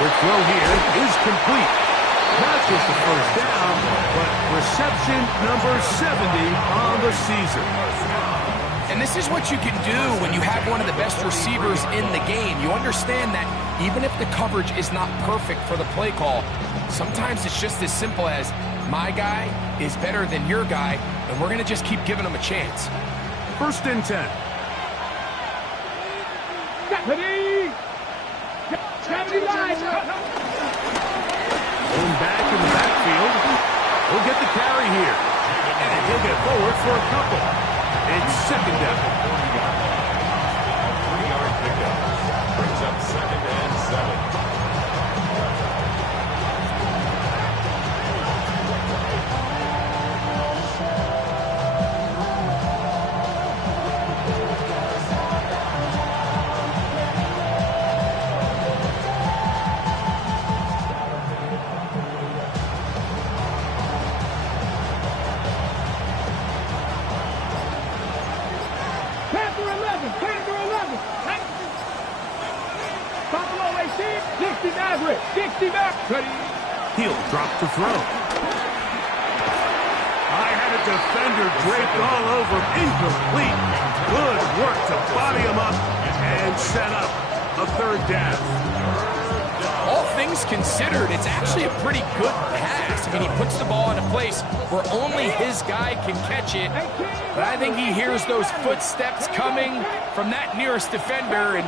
Their throw here is complete. Not just the first down, but reception number 70 on the season. And this is what you can do when you have one of the best receivers in the game. You understand that even if the coverage is not perfect for the play call, sometimes it's just as simple as my guy is better than your guy, and we're going to just keep giving him a chance. 1st and 10. Going back in the backfield. He'll get the carry here. And he'll get forward for a couple. It's 2nd down. 3-yard pickup. Brings up 2nd and 7. He'll drop to throw. I had a defender draped all over him. Incomplete. Good work to body him up and set up a 3rd down. All things considered, it's actually a pretty good pass. I mean, he puts the ball in a place where only his guy can catch it. But I think he hears those footsteps coming from that nearest defender, and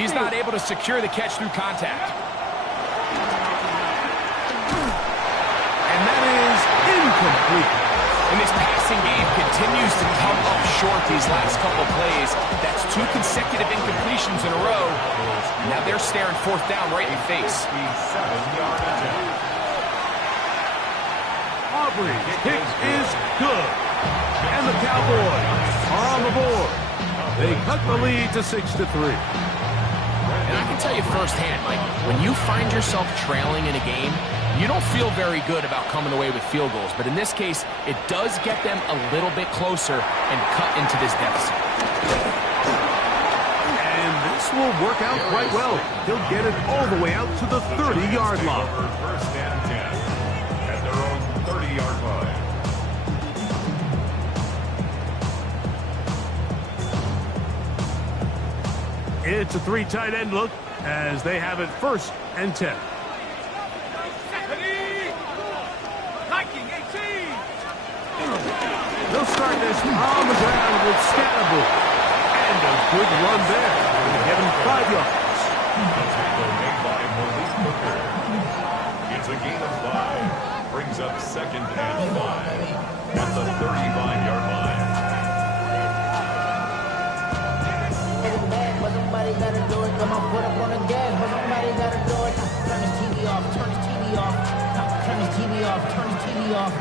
he's not able to secure the catch through contact. And that is incomplete. And this passing game continues to come up short these last couple plays. That's 2 consecutive incompletions in a row. Now they're staring 4th down right in the face. Aubrey's kick is good. And the Cowboys are on the board. They cut the lead to 6-3. And I can tell you firsthand, Mike, when you find yourself trailing in a game, you don't feel very good about coming away with field goals. But in this case, it does get them a little bit closer and cut into this deficit. And this will work out quite well. He'll get it all the way out to the 30-yard line. 1st and 10 at their own 30-yard line. It's a 3 tight end look as they have it 1st and 10. They'll start this on the ground with Scatterbull. And a good run there. Going to give him 5 yards. It's a gain of 5. Brings up 2nd and 5 at the 35-yard line. But somebody gotta do it. Come on, put up on the gas. But somebody gotta do it. Turn his TV off. Turn his TV off. Turn his TV off. Turn his TV off.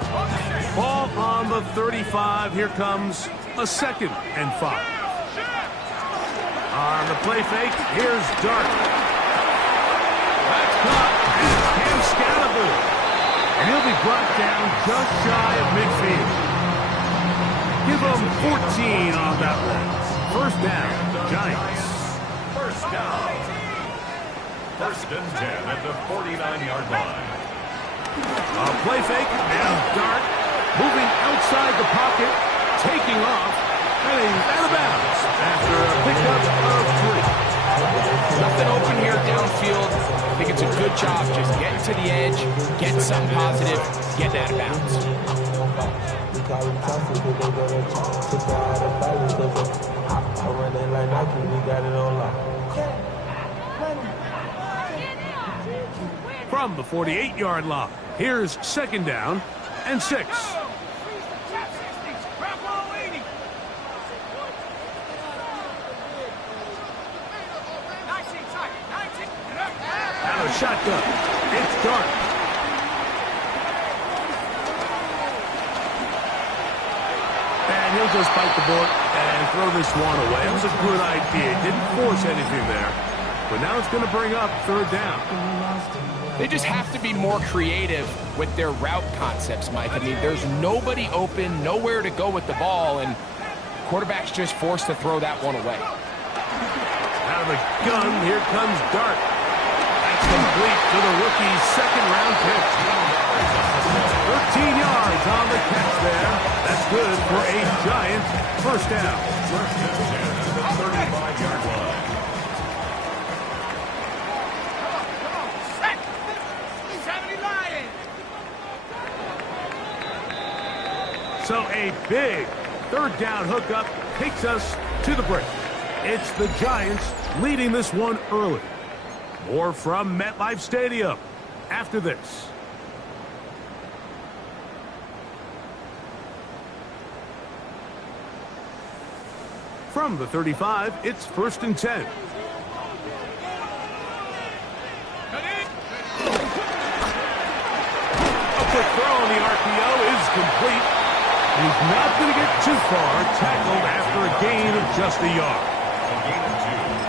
Ball on the 35. Here comes a 2nd and 5. On the play fake, here's Dart. That's caught. And it's Cam Scatterbull. And he'll be brought down just shy of midfield. Give him 14 on that one. 1st down, Giants. 1st down. 1st and 10 at the 49-yard line. A play fake, and Dart moving outside the pocket, taking off, and he's out of bounds after a pickup of 3. Nothing open here downfield. I think it's a good job just getting to the edge, getting something positive, getting out of bounds. From the 48-yard line, here's 2nd down and 6. Now a shotgun. It's Dart. And he'll just bite the bullet and throw this one away. It was a good idea. Didn't force anything there. But now it's going to bring up 3rd down. They just have to be more creative with their route concepts, Mike. I mean, there's nobody open, nowhere to go with the ball, and quarterback's just forced to throw that one away. Out of the gun, here comes Dart. And That's complete to the rookie's second-round pick. 13 yards on the catch there. That's good for a Giant first down. First and 10 at the 35-yard line. So a big third down hookup takes us to the break. It's the Giants leading this one early. More from MetLife Stadium after this. From the 35, it's 1st and 10. A quick throw on the RPO is complete. He's not going to get too far, tackled after a gain of just a yard.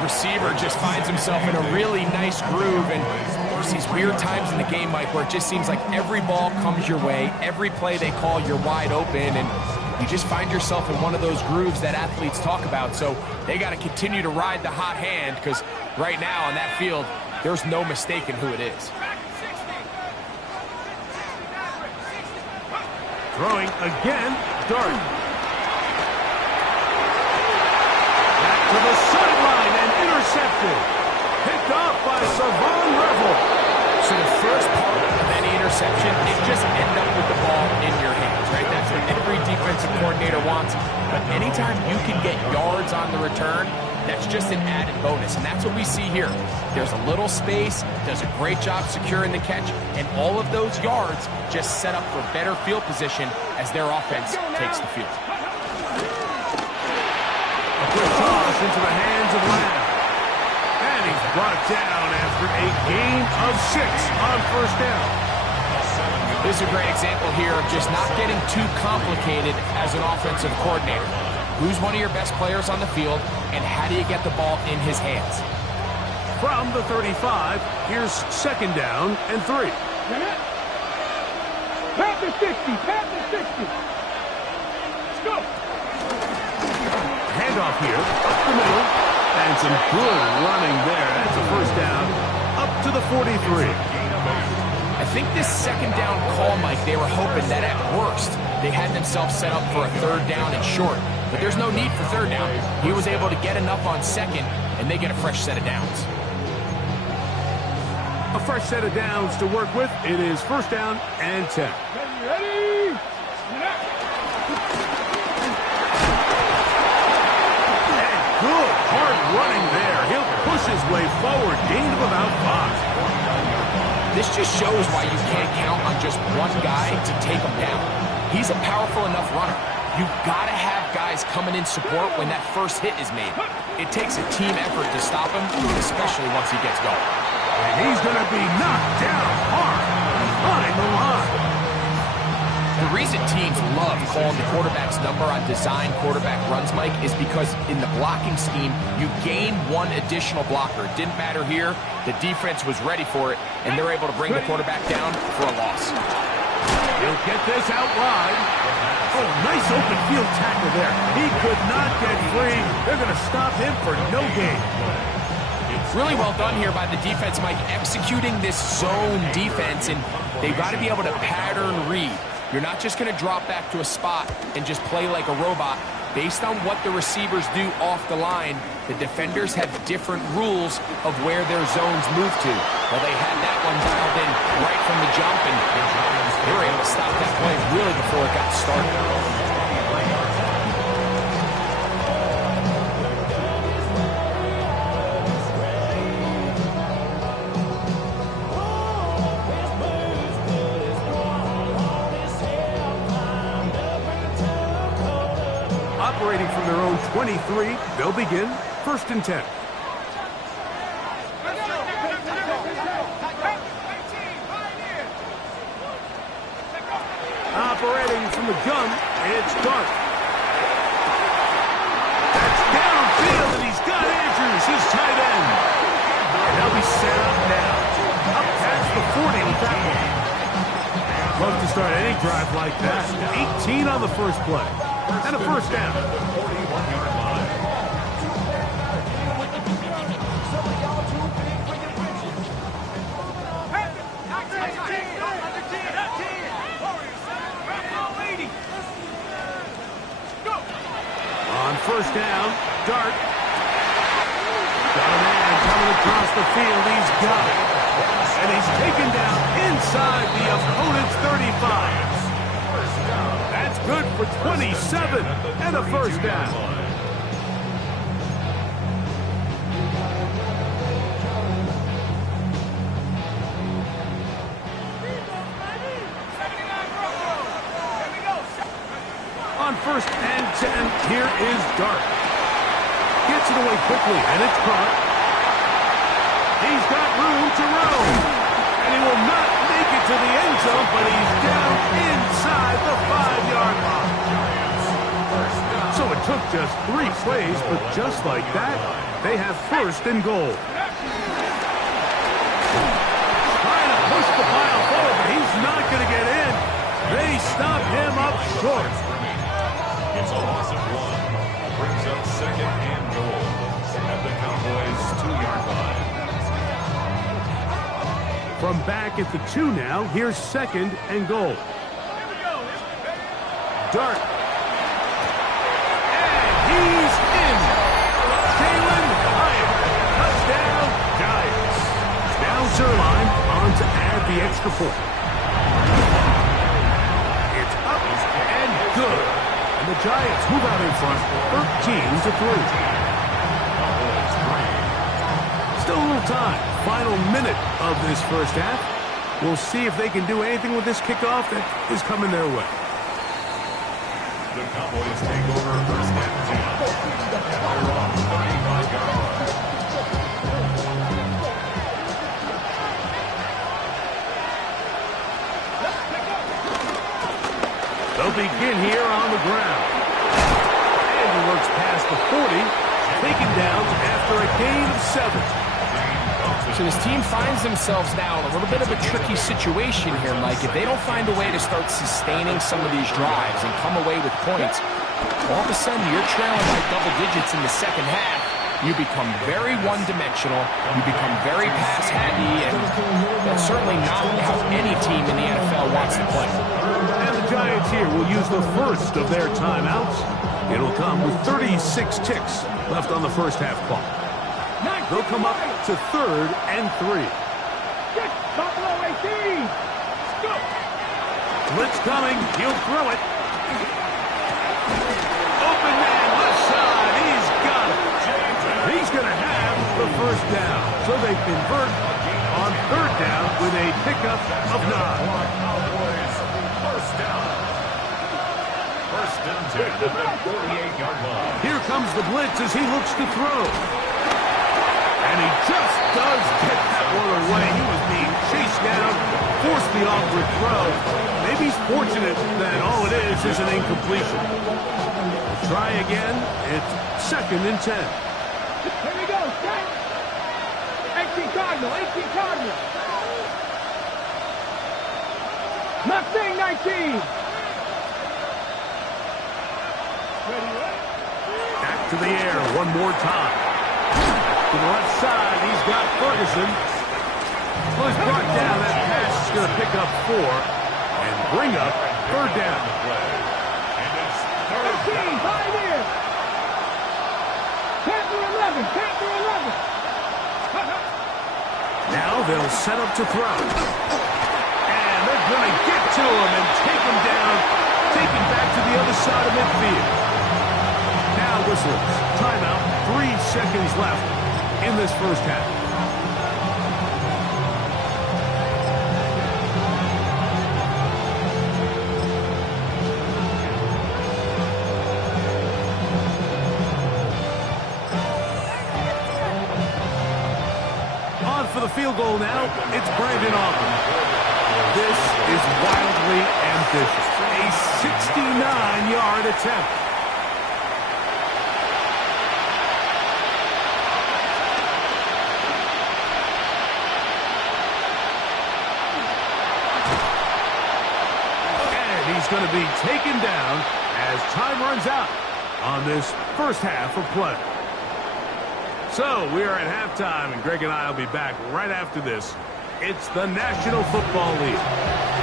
Receiver just finds himself in a really nice groove, and there's these weird times in the game, Mike, where it just seems like every ball comes your way, every play they call, you're wide open, and you just find yourself in one of those grooves that athletes talk about. So they got to continue to ride the hot hand, because right now on that field, there's no mistaking who it is. Throwing again, Dart. Back to the sideline and intercepted. Picked off by Savon Revel. So the first part of any interception is just end up with the ball in your hands, right? That's what every defensive coordinator wants. But anytime you can get yards on the return, that's just an added bonus, and that's what we see here. There's a little space, does a great job securing the catch, and all of those yards just set up for better field position as their offense takes the field. A quick toss into the hands of Lamb. And he's brought down after a gain of 6 on first down. This is a great example here of just not getting too complicated as an offensive coordinator. Who's one of your best players on the field, and how do you get the ball in his hands? From the 35, here's 2nd down and 3. Pass the 60, pass the 60. Let's go. Handoff here, up the middle, and some good running there. That's a first down, up to the 43. I think this 2nd down call, Mike, they were hoping that at worst, they had themselves set up for a 3rd down and short. But there's no need for 3rd down. He was able to get enough on 2nd, and they get a fresh set of downs. A fresh set of downs to work with. It is 1st down and 10. Ready? And good hard running there. He'll push his way forward. Gain of about 5. This just shows why you can't count on just one guy to take him down. He's a powerful enough runner. You've got to have guys coming in support when that first hit is made. It takes a team effort to stop him, especially once he gets going. And he's going to be knocked down hard behind the line. The reason teams love calling the quarterback's number on design quarterback runs, Mike, is because in the blocking scheme, you gain one additional blocker. It didn't matter here. The defense was ready for it, and they're able to bring the quarterback down for a loss. He'll get this out wide. Oh, nice open field tackle there. He could not get free. They're going to stop him for no gain. Really well done here by the defense, Mike, executing this zone defense, and they've got to be able to pattern read. You're not just going to drop back to a spot and just play like a robot. Based on what the receivers do off the line, the defenders have different rules of where their zones move to. Well, they had that one dialed in right from the jump, and they were able to stop that play really before it got started. Operating from their own 23, they'll begin 1st and 10. Operating from the gun, it's Dart. That's downfield, and he's got Andrews, his tight end. And they'll be set up now. Up past the 40 with that one. Love to start any drive like that. 18 on the first play. And a first down. coming across the field. He's got it. And he's taken down inside the opponent's 35. That's good for 27 and a first down. On 1st and 10, here is Dart. Gets it away quickly, and it's caught. He's got room to roam. And he will not make it to the end zone, but he's down inside the 5-yard line. So it took just 3 plays, but just like that, they have 1st and goal. Trying to push the pile forward, but he's not going to get in. They stop him up short. It's a loss of 1. Brings up 2nd and goal at the Cowboys' 2-yard line. From back at the 2 now, here's 2nd and goal. Dart. And he's in. Jalen Hyatt. Touchdown, Giants. Now Zerline on to add the extra point. It's up and good. And the Giants move out in front, 13-3. Still a little time. Final minute of this first half. We'll see if they can do anything with this kickoff that is coming their way. The Cowboys take over 1st and 10. They're on 35-yard line. They'll begin here on the ground. And he works past the 40, taken down after a gain of 7. So this team finds themselves now in a little bit of a tricky situation here, Mike. If they don't find a way to start sustaining some of these drives and come away with points, all of a sudden you're trailing by double digits in the second half. You become very one-dimensional. You become very pass-heavy, and that's certainly not how any team in the NFL wants to play. And the Giants here will use the first of their timeouts. It'll come with 36 ticks left on the first half clock. They'll come up to 3rd and 3. Buffalo 18. Go. Blitz coming. He'll throw it. Open man, left side. He's got it. He's going to have the first down. So they convert on 3rd down with a pickup of 9. First down. 1st and 10 at the 48-yard line. Here comes the blitz as he looks to throw. And he just does get that one away. He was being chased down, forced the awkward throw. Maybe he's fortunate that all it is an incompletion. Try again. It's 2nd and 10. Here we go. Set. 18 Cardinal. 18 Cardinal. Not saying 19. Back to the air one more time. To the left side, he's got Ferguson. Well, he's brought down. That pass is going to pick up 4 and bring up 3rd down. And it's 13, pioneer. Panther 11, Panther 11. Now they'll set up to throw. And they're going to get to him and take him down, take him back to the other side of midfield. Now whistles. Timeout. 3 seconds left in this first half. On for the field goal now. It's Brandon Aubrey. This is wildly ambitious. A 69-yard attempt. He's going to be taken down as time runs out on this first half of play. So we are at halftime, and Greg and I will be back right after this. It's the National Football League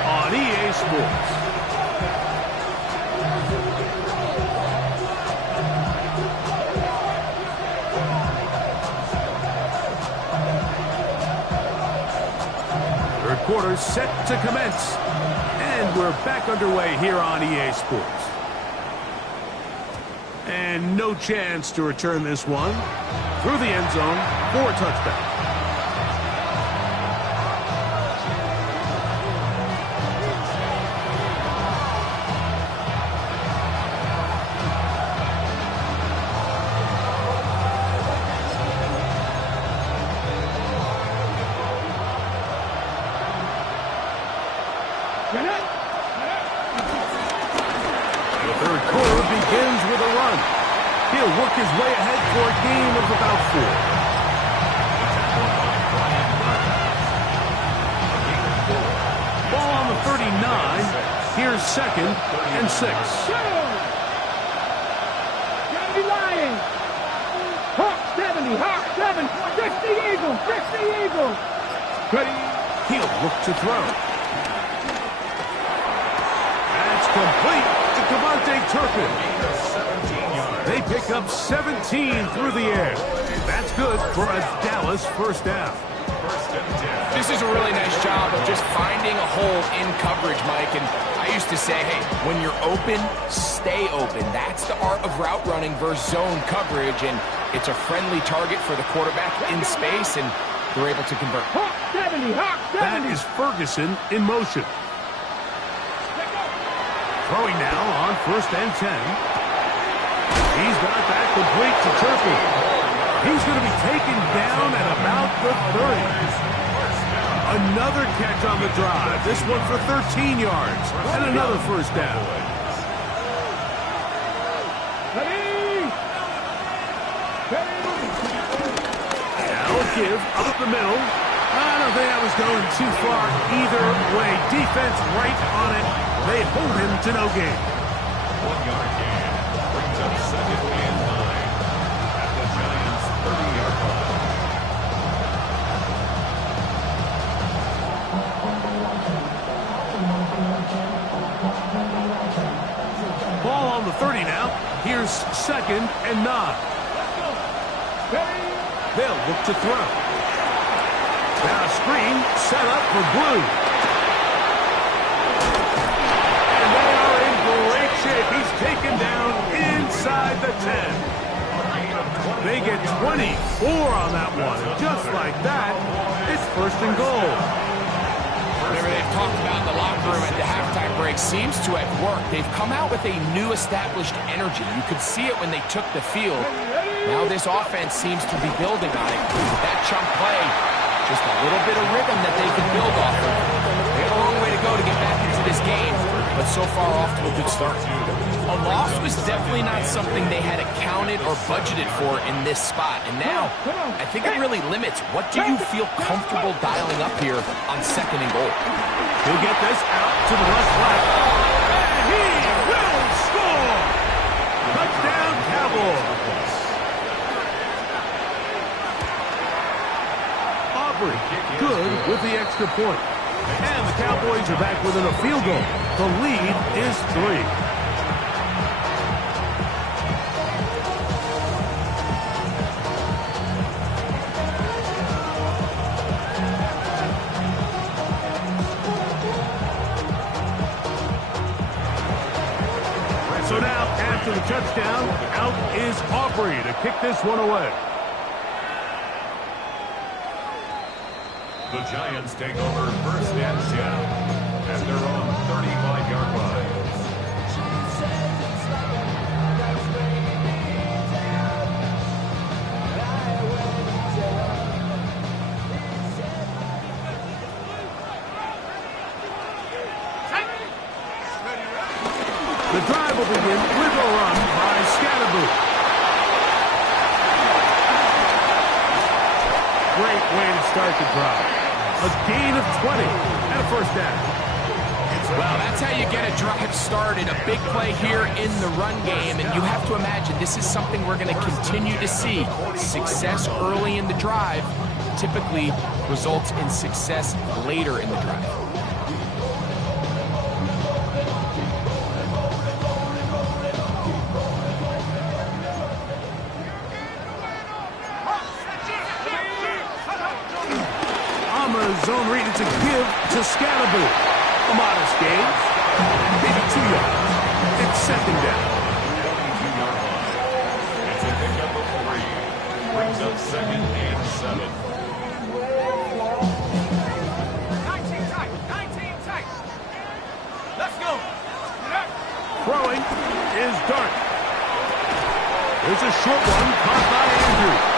on EA Sports. quarter set to commence. And we're back underway here on EA Sports. And no chance to return this one. Through the end zone for a touchdown. The third quarter begins with a run. He'll work his way ahead for a gain of about 4. Ball on the 39. Here's 2nd and 6. Gotta be lying. Hawk 70, Hawk 7. 60 Eagles, 60 Eagles. Ready? He'll look to throw. That's complete to Devontae Turpin. They pick up 17 through the air. That's good for a Dallas first down. This is a really nice job of just finding a hole in coverage, Mike. And I used to say, hey, when you're open, stay open. That's the art of route running versus zone coverage. And it's a friendly target for the quarterback in space, and they're able to convert. Hawk 70, Hawk 70. That is Ferguson in motion. Throwing now on 1st and 10. He's got that complete to Turpin. He's going to be taken down at about the 30. Another catch on the drive. This one for 13 yards. And another first down. Ready? Now give up the middle. I don't think that was going too far either way. Defense right on it. They hold him to no gain. 1-yard gain brings up 2nd and 9 at the Giants' 30-yard line. Ball on the 30 now. Here's 2nd and 9. They'll look to throw. Now a screen set up for Blue. And they are in great shape. He's taken down inside the 10. They get 24 on that one. And just like that, it's 1st and goal. Whatever they've talked about in the locker room at the halftime break seems to have worked. They've come out with a new established energy. You could see it when they took the field. Now this offense seems to be building on it. That chunk play, just a little bit of rhythm that they can build off of. They have a long way to go to get back into this game, but so far off to a good start. A loss was definitely not something they had accounted or budgeted for in this spot. And now, I think it really limits what do you feel comfortable dialing up here on 2nd and goal. He'll get this out to the left flat. And he will score! Touchdown, Cowboys! Aubrey, good with the extra point. And the Cowboys are back within a field goal. The lead is 3. So now, after the touchdown, out is Aubrey to kick this one away. The Giants take over 1st and 10 at their own 35-yard line. The drive will begin with a run by Scatterboo. Great way to start the drive. A gain of 20 and a first down. Well, that's how you get a drive started. A big play here in the run game, and you have to imagine this is something we're going to continue to see. Success early in the drive typically results in success later in the drive. zone read. It's a give to Scatterboo. A modest gain. Maybe 2 yards. It's second down. 22-yard line. It's a pickup of 3. Brings up second and 7. 19 tight. 19 tight. Let's go. Throwing is Dart. There's a short one caught by Andrews.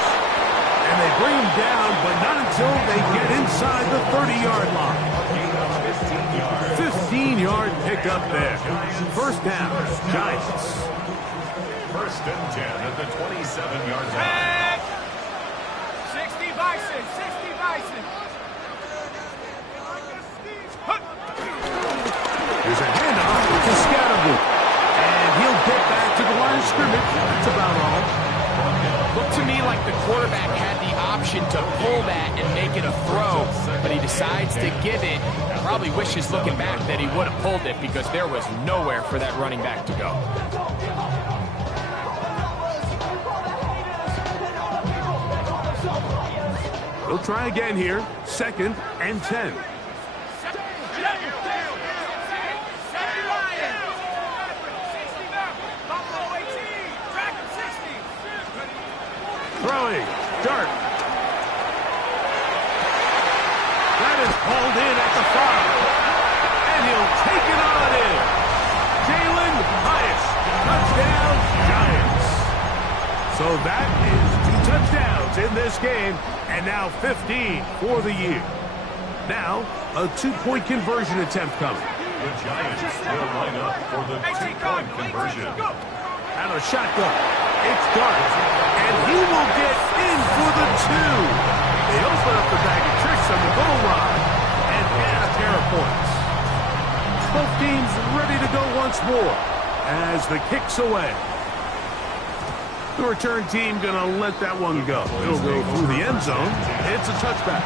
And they bring him down, but not until they get inside the 30-yard line. 15-yard pickup there. First down, Giants. First and 10 at the 27-yard line. 60 Bison. 60 Bison. There's a handoff to Scatterboo. And he'll get back to the line of scrimmage. That's about all. Looked to me like the quarterback had the option to pull that and make it a throw, but he decides to give it. Probably wishes looking back that he would have pulled it because there was nowhere for that running back to go. We'll try again here. Second and 10. Throwing, Dart. That is hauled in at the 5. And he'll take it on in. Jalen Hyatt, touchdown, Giants. So that is 2 touchdowns in this game, and now 15 for the year. Now, a 2-point conversion attempt coming. The Giants will line up for the 2-point conversion. And a shotgun. It's Dart. And he will get in for the 2. They open up the bag of tricks on the goal line and add a pair of points. Both teams ready to go once more as the kick's away. The return team going to let that one go. It'll go through the end zone. It's a touchback.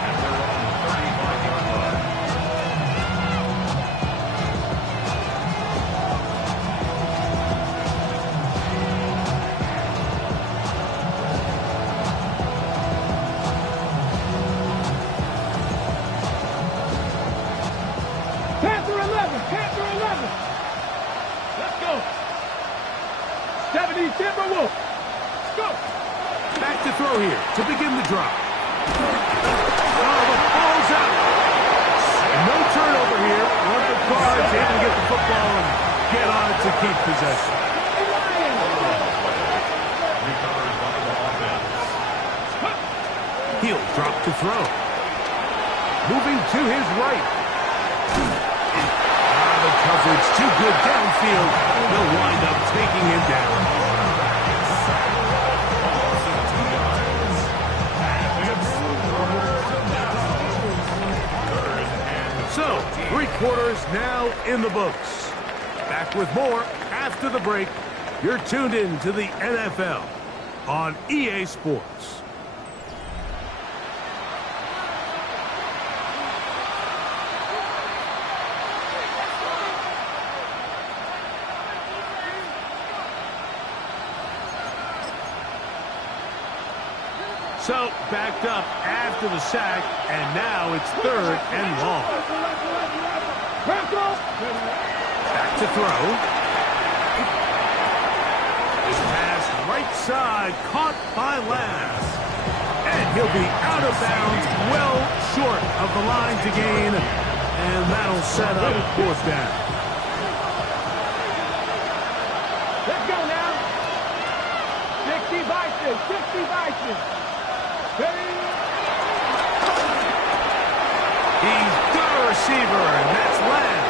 Timberwolves. Go. Back to throw here to begin the drive. Oh, the ball's out. No turnover here. One of the guards able to get the football and get on it to keep possession. He'll drop to throw. Moving to his right. The coverage too good downfield. They'll wind up taking him down. So, 3 quarters now in the books. Back with more after the break. You're tuned in to the NFL on EA Sports. So, backed up after the sack, and now it's 3rd and long. Back to throw. This pass right side, caught by Lance. And he'll be out of bounds, well short of the line to gain, and that'll set up 4th down. Let's go now. 60 Bison, 60 Bison. He's got a receiver, and that's Lamb.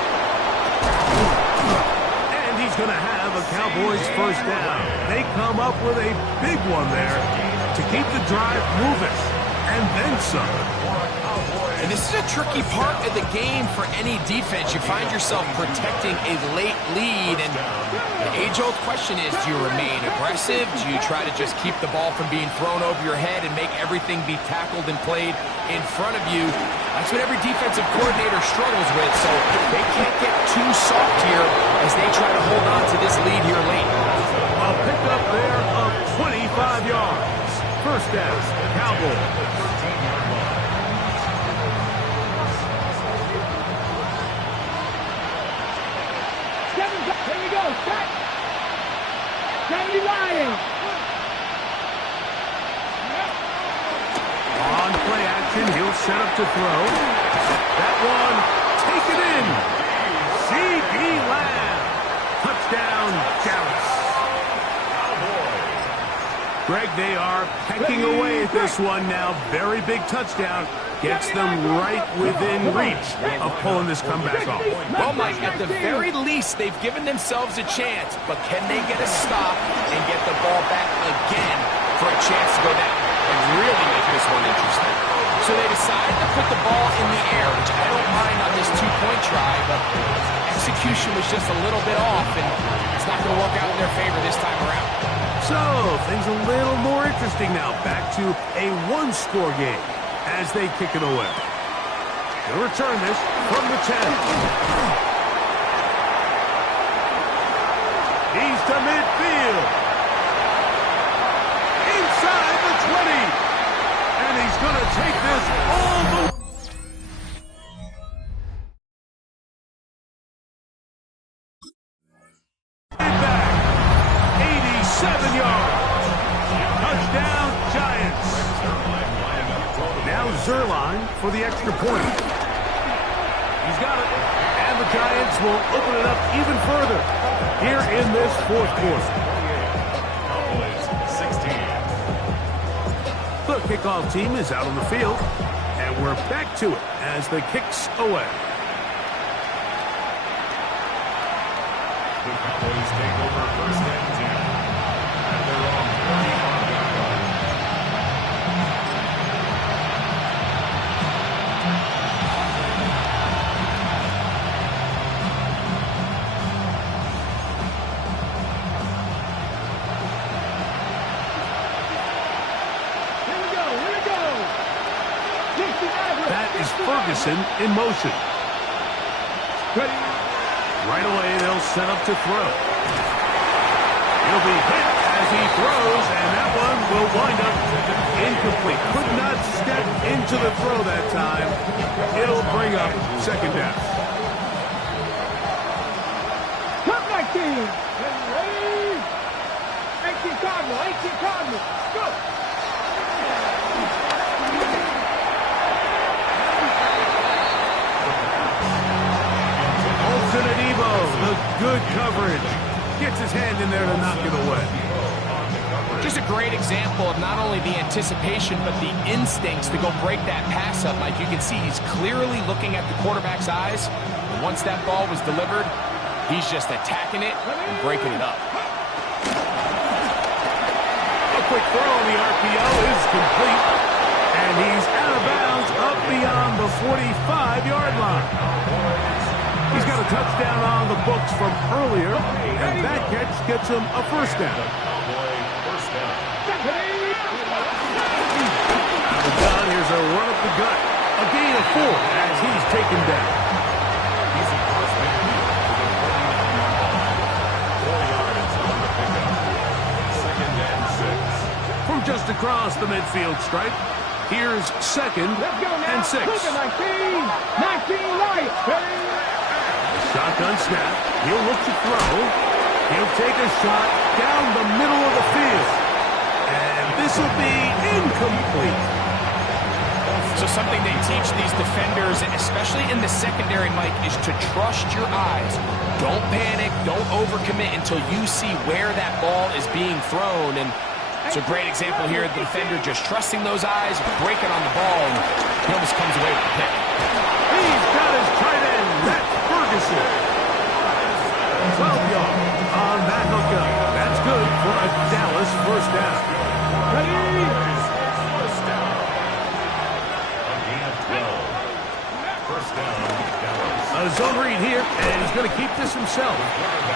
And he's going to have a Cowboys first down. They come up with a big one there to keep the drive moving, and then some. And this is a tricky part of the game for any defense. You find yourself protecting a late lead, and the age-old question is, do you remain aggressive? Do you try to just keep the ball from being thrown over your head and make everything be tackled and played in front of you? That's what every defensive coordinator struggles with, so they can't get too soft here as they try to hold on to this lead here late. A pickup there of 25 yards. First down, Cowboys. be lying. On play action, he'll set up to throw. That one, taken in. C.D. Lamb. Touchdown, Dallas. Greg, they are pecking away at this one now. Very big touchdown. Gets them right within reach of pulling this comeback off. Well, Mike, at the very least, they've given themselves a chance, but can they get a stop and get the ball back again for a chance to go down and really make this one interesting? So they decided to put the ball in the air, which I don't mind on this two-point try, but execution was just a little bit off, and it's not going to work out in their favor this time around. So, things a little more interesting now. Back to a one-score game as they kick it away. They'll return this from the 10. He's to midfield. Inside the 20. And he's going to take this all the way. Back. 87 yards. Touchdown, Giants. Now Zerline for the extra point. He's got it. And the Giants will open it up even further here in this fourth quarter. Cowboys 16. The kickoff team is out on the field. And we're back to it as the kicks away. The Cowboys take over first and 10. At their own 45-yard line. Here we go, here we go. That is Ferguson in motion. Ready? Right away, they'll set up to throw. He'll be hit as he throws, and that one will wind up incomplete. Could not step into the throw that time. It'll bring up second down. Come 19. Ready? 18 Cardinal, 18 Cardinal. Go. The good coverage. Gets his hand in there to knock it away. Just a great example of not only the anticipation, but the instincts to go break that pass up. Like you can see, he's clearly looking at the quarterback's eyes. And once that ball was delivered, he's just attacking it and breaking it up. A quick throw on the RPO is complete. And he's out of bounds up beyond the 45-yard line. He's got a touchdown on the books from earlier, and that catch gets him a first down. Out of the gun, here's a run up the gut. A gain of 4 as he's taken down. He's across midfield to the 49-yard line. 4 yards on the pickup. Second and 6. From just across the midfield stripe, here's second Let's go now. and 6. Look at 19. 19 right. Ready? Shotgun snap. He'll look to throw. He'll take a shot down the middle of the field. And this will be incomplete. So something they teach these defenders, especially in the secondary, Mike, is to trust your eyes. Don't panic. Don't overcommit until you see where that ball is being thrown. And it's a great example here. The defender just trusting those eyes, breaking on the ball, and he almost comes away with the pick. He's got his tight end. That's Ferguson. 12 yards on that hookup. That's good for a Dallas first down. Ready? First down. A gain of 12. First down, Dallas. A zone read here, and he's going to keep this himself.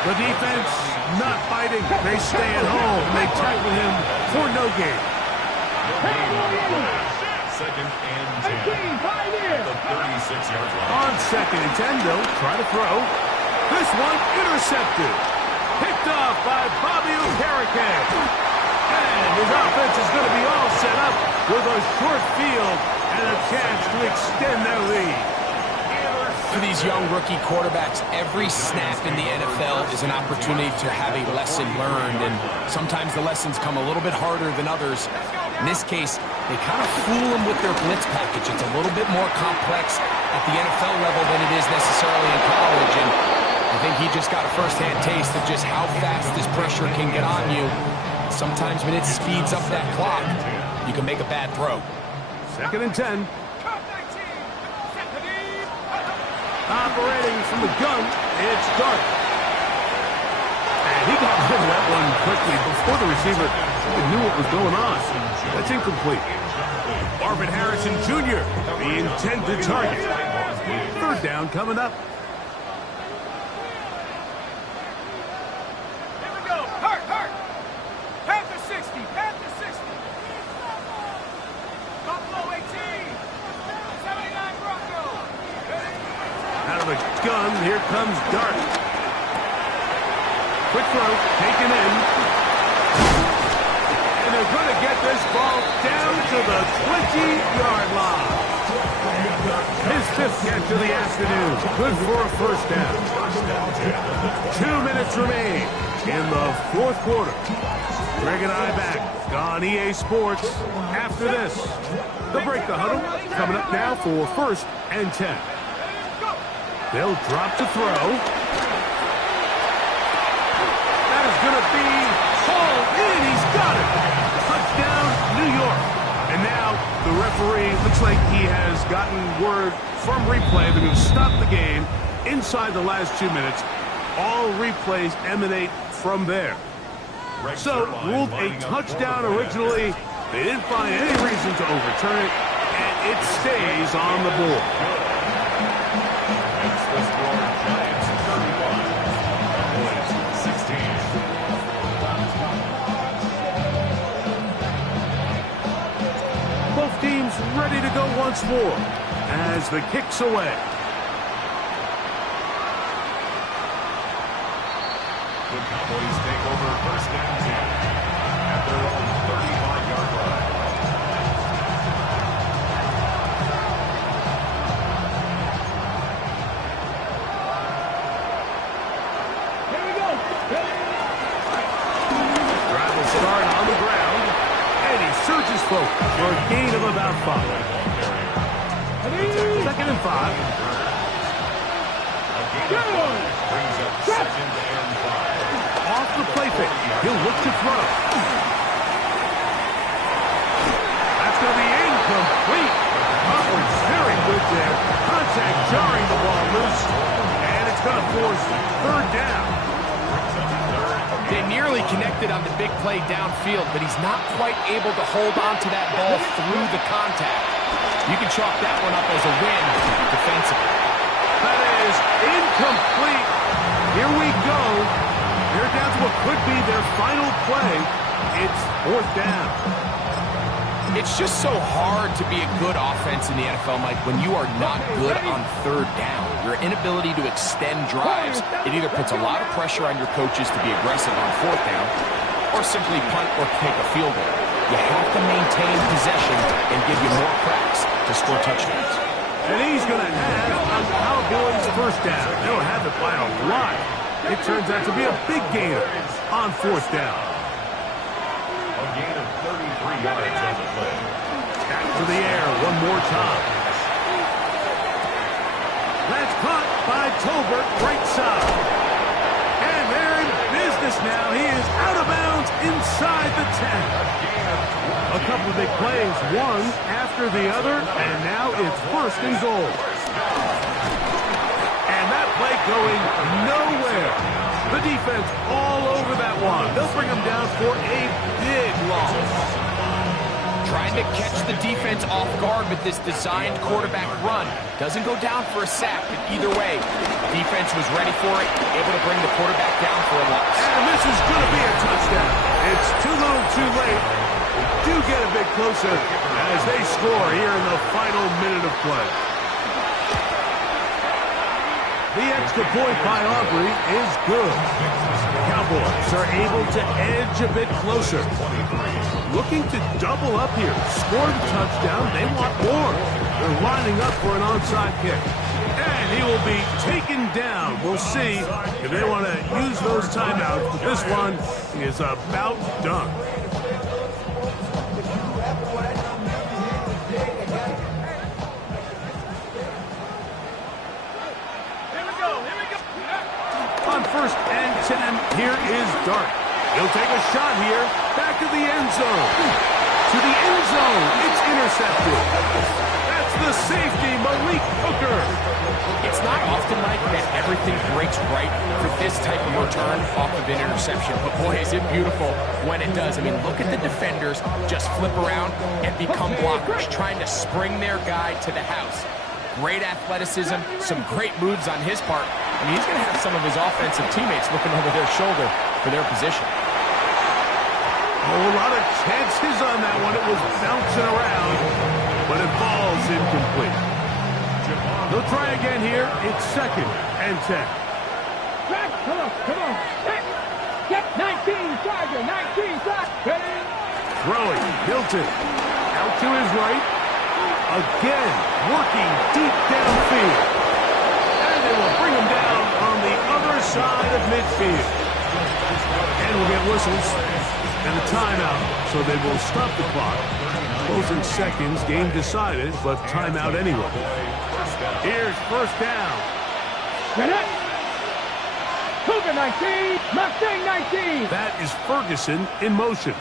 The defense not fighting. They stay at home. They tackle him for no gain. Second and 10. 18, right here. The 36-yard line. On second and 10, they'll try to throw. This one intercepted. Picked off by Bobby Okereke. And his offense is going to be all set up with a short field and a chance to extend their lead. for these young rookie quarterbacks, every snap in the NFL is an opportunity to have a lesson learned, and sometimes the lessons come a little bit harder than others. In this case, they kind of fool them with their blitz package. It's a little bit more complex at the NFL level than it is necessarily in college, and I think he just got a first-hand taste of just how fast this pressure can get on you. Sometimes when it speeds up that clock, you can make a bad throw. 2nd and 10. Operating from the gun, it's Dart. And he got rid of that one quickly before the receiver even knew what was going on. That's incomplete. Marvin Harrison Jr., the intended target. 3rd down coming up. Here we go. Hurt. Panther 60. Buffalo 18. 79 Broncos. Out of the gun, here comes Dart. Quick throw, taken in. And they're going to get this ball down to the 20-yard line. His 5th catch of the afternoon. Good for a first down. 2 minutes remain in the 4th quarter. Greg and I back on EA Sports after this. They'll break the huddle. Coming up now for 1st and 10. They'll drop to throw. That is going to be hauled in. He's got it. Touchdown, New York. And now the referee looks like he has gotten word from replay that he'll stop the game inside the last 2 minutes. All replays emanate from there. So, ruled a touchdown originally. They didn't find any reason to overturn it, and it stays on the board. Giants 31, Cowboys 16. Both teams ready to go once more as the kick's away. The Cowboys take over 1st and 10 at their own 35-yard line. Here we go. Drive will start on the ground, and he surges forward for a gain of about 5. 2nd and 5. Brings up 2nd and 5. Off the play fake. He'll look to throw. That's going to be incomplete. Coverage very good there. Contact jarring the ball loose. And it's going to force 3rd down. They nearly connected on the big play downfield, but he's not quite able to hold on to that ball through the contact. You can chalk that one up as a win defensively. That is incomplete. Here we go. They're down to what could be their final play. It's 4th down. It's just so hard to be a good offense in the NFL, Mike, when you are not good on 3rd down. Your inability to extend drives, it either puts a lot of pressure on your coaches to be aggressive on 4th down or simply punt or take a field goal. You have to maintain possession and give you more cracks to score touchdowns. And he's going to have a Cowboys 1st down. They'll have it by a lot. It turns out to be a big gainer on 4th down. A gain of 33 yards on the play. Back to the air one more time. That's caught by Tolbert, right side. And they're in business now. He is out of bounds inside the 10. A couple of big plays, one after the other, and now it's 1st and goal. And that play going nowhere. The defense all over that one. They'll bring him down for a big loss. Trying to catch the defense off guard with this designed quarterback run. Doesn't go down for a sack, but either way, defense was ready for it, able to bring the quarterback down for a loss. And this is going to be a touchdown. It's too little too late. We do get a bit closer as they score here in the final minute of play. The extra point by Aubrey is good. Cowboys are able to edge a bit closer. Looking to double up here. Score the touchdown. They want more. They're lining up for an onside kick. And he will be taken down. We'll see if they want to use those timeouts. This one is about done. On 1st and 10, here is Dart. He'll take a shot here. Back to the end zone. To the end zone. It's intercepted. That's the safety, Malik Hooker. It's not often like that everything breaks right for this type of return off of an interception. But boy, is it beautiful when it does. I mean, look at the defenders just flip around and become blockers, trying to spring their guy to the house. Great athleticism, some great moves on his part. I mean, he's going to have some of his offensive teammates looking over their shoulder for their position. Oh, a lot of chances on that one. It was bouncing around, but it falls incomplete. They'll try again here. It's 2nd and 10. Come on. Get 19, Charger, 19, Charger. Throwing, Hilton. Out to his right. Again, working deep downfield. And they will bring him down on the other side of midfield. And we'll get whistles and a timeout, so they will stop the clock. Closing seconds, game decided, but timeout anyway. Here's 1st down. Cougar 19, Mustang 19. That is Ferguson in motion.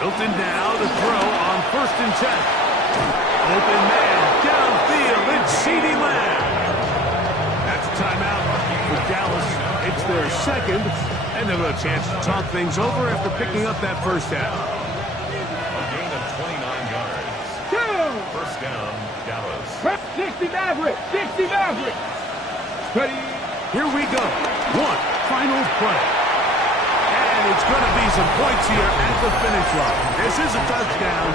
Hilton now to throw on 1st and 10. Open man downfield. It's CeeDee Lamb. That's a timeout for Dallas. It's their 2nd, and they've got a chance to talk things over after picking up that 1st down. A gain of 29 yards. 1st down, Dallas. 60 Maverick. Ready? Here we go. One final play. And it's going to be some points here at the finish line. This is a touchdown.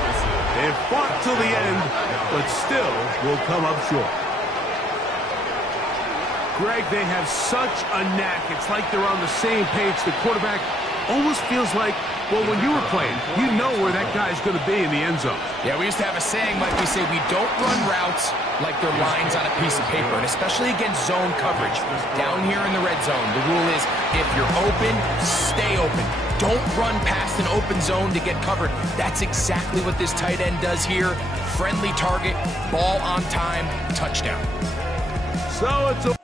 They've fought till the end, but still will come up short. Greg, they have such a knack. It's like they're on the same page. The quarterback almost feels like, well, when you were playing, you know where that guy's going to be in the end zone. Yeah, we used to have a saying, like we say, we don't run routes like they're lines on a piece of paper, and especially against zone coverage. Down here in the red zone, the rule is if you're open, stay open. Don't run past an open zone to get covered. That's exactly what this tight end does here. Friendly target, ball on time, touchdown. So it's a